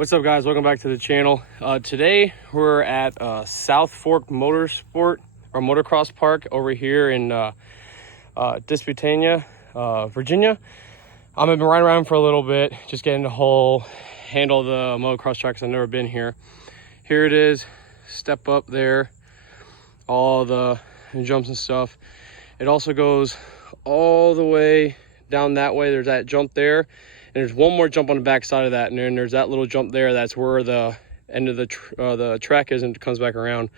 What's up, guys? Welcome back to the channel. Today we're at South Fork Motocross Park over here in Disputania, Virginia. I've been riding around for a little bit, just getting the whole handle of the motocross track because I've never been here. Here it is, step up there, all the jumps and stuff. It also goes all the way down that way. There's that jump there. And there's one more jump on the back side of that, and then there's that little jump there. That's where the end of the track is, and it comes back around.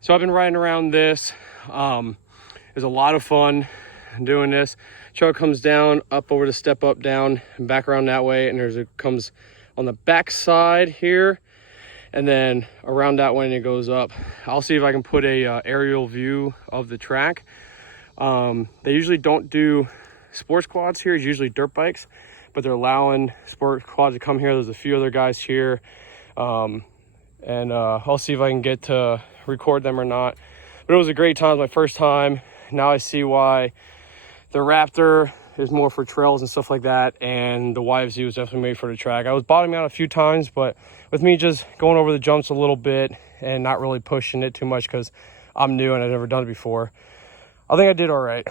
So I've been riding around this. It's a lot of fun doing this. Trail comes down, up over the step up, down, and back around that way. And it comes on the back side here, and then around that way, and it goes up. I'll see if I can put a aerial view of the track. They usually don't do sports quads here. It's usually dirt bikes, but they're allowing sport quads to come here. There's a few other guys here. I'll see if I can get to record them or not. But it was a great time. It was my first time. Now I see why the Raptor is more for trails and stuff like that, and the YFZ was definitely made for the track. I was bottoming out a few times, but with me just going over the jumps a little bit and not really pushing it too much because I'm new and I've never done it before, I think I did all right.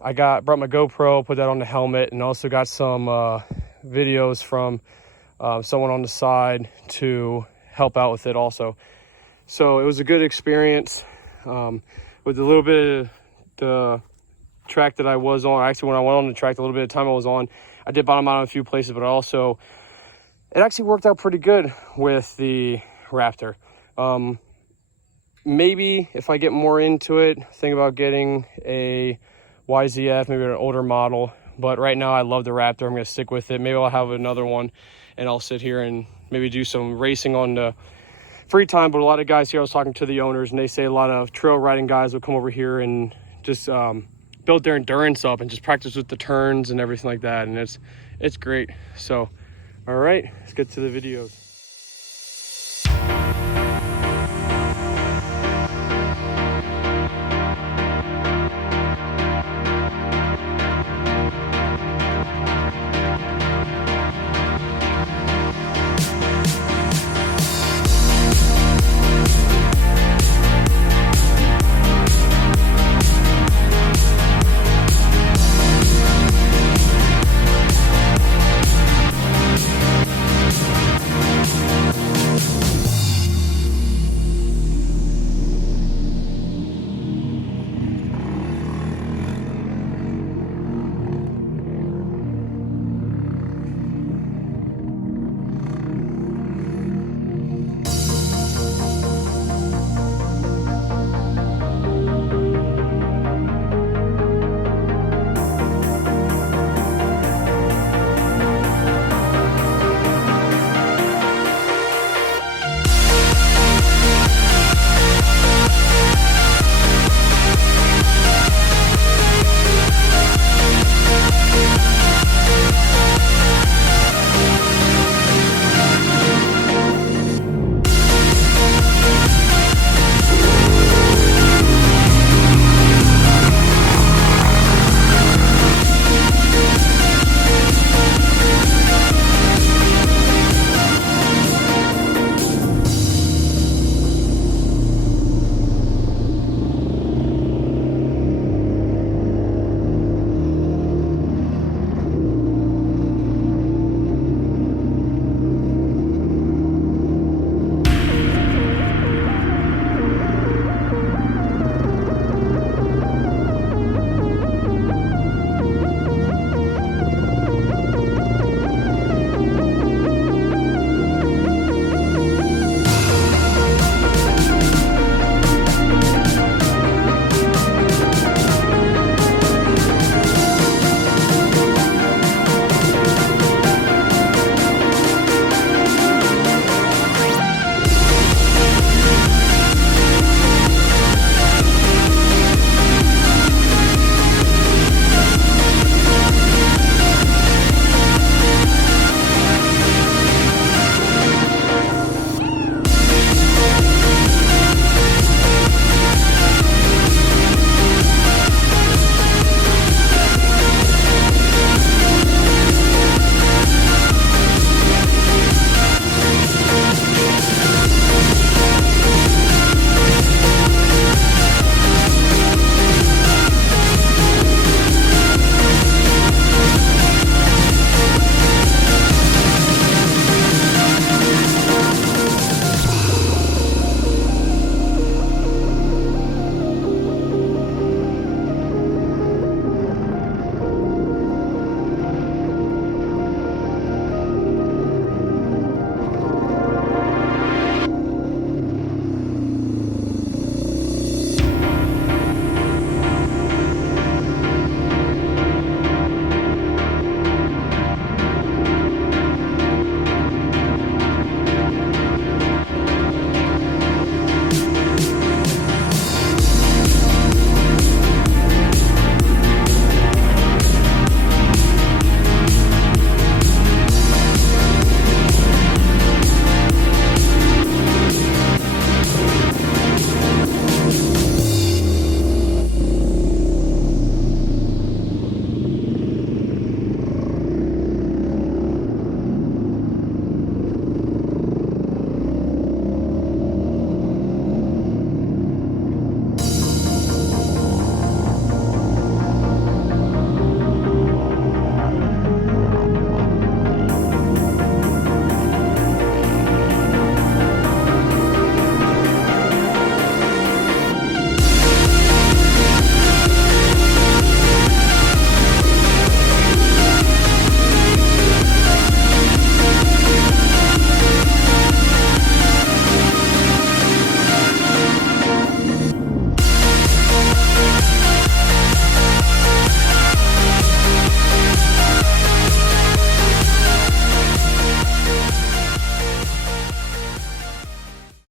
I brought my GoPro, put that on the helmet, and also got some videos from someone on the side to help out with it also. So it was a good experience with a little bit of the track that I was on. Actually, when I went on the track, the little bit of time I was on, I did bottom out in a few places, but it actually worked out pretty good with the Raptor. Maybe if I get more into it, think about getting a YZF, maybe an older model. But right now I love the Raptor. I'm going to stick with it. Maybe I'll have another one and I'll sit here and maybe do some racing on the free time. But a lot of guys here, I was talking to the owners, and they say a lot of trail riding guys will come over here and just build their endurance up and just practice with the turns and everything like that. And it's great. So, all right, let's get to the videos.